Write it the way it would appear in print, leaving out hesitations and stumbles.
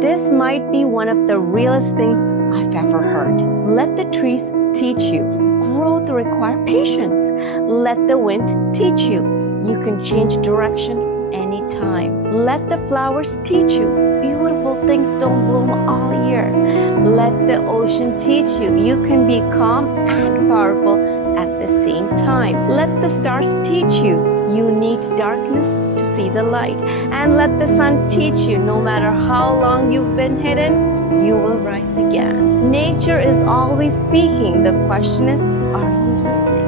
This might be one of the realest things I've ever heard. Let the trees teach you. Growth requires patience. Let the wind teach you. You can change direction anytime. Let the flowers teach you. Beautiful things don't bloom all year. Let the ocean teach you. You can be calm and powerful at the same time. Let the stars teach you. You need darkness to see the light. And let the sun teach you, no matter how long you've been hidden, you will rise again. Nature is always speaking. The question is, are you listening?